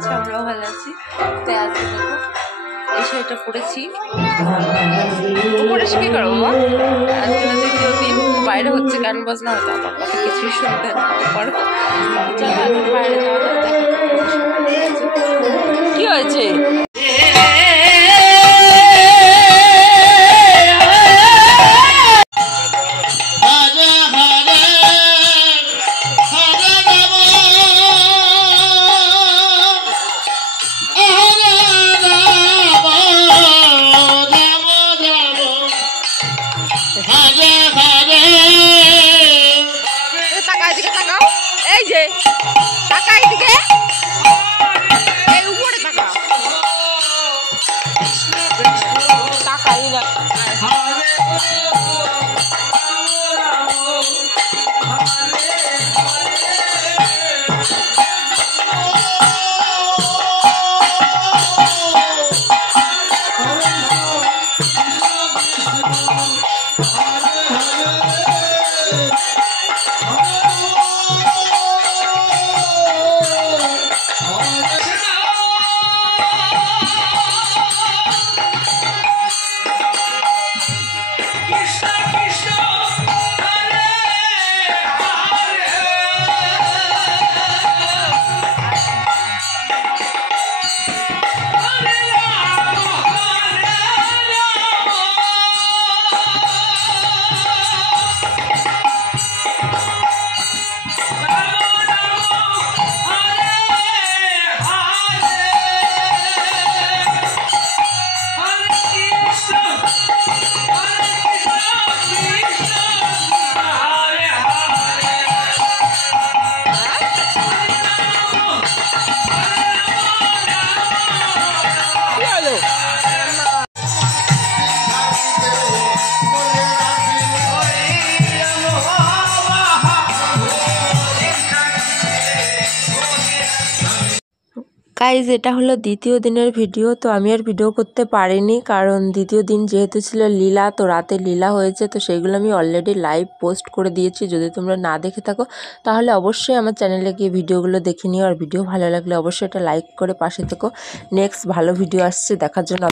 আছে, আমরাও ভালো আছি। তাই আজকে দেখো এই শাড়িটা পরেছি। পরেছি কি করবো মা? আজকে দ্বিতীয় দিন, বাইরে হচ্ছে গান বাজনা, হয়তো আমার কথা কিছুই শুনতে নাও পারো। চলো এখন বাইরে যাওয়া যাবে, দেখো কি হয়েছে। এই যে টাকা এদিকে, এই উপরে টাকা টাকাই না। গাইজ এটা হলো দ্বিতীয় দিনের ভিডিও। তো আমি আর ভিডিও করতে পারিনি, কারণ দ্বিতীয় দিন যেহেতু ছিল লীলা, তো রাতে লীলা হয়েছে, তো সেইগুলো আমি অলরেডি লাইভ পোস্ট করে দিয়েছি। যদি তোমরা না দেখে থাকো তাহলে অবশ্যই আমার চ্যানেলে গিয়ে ভিডিওগুলো দেখে নিও। আর ভিডিও ভালো লাগলে অবশ্যই এটা লাইক করে পাশে থেকো। নেক্সট ভালো ভিডিও আসছে দেখার জন্য।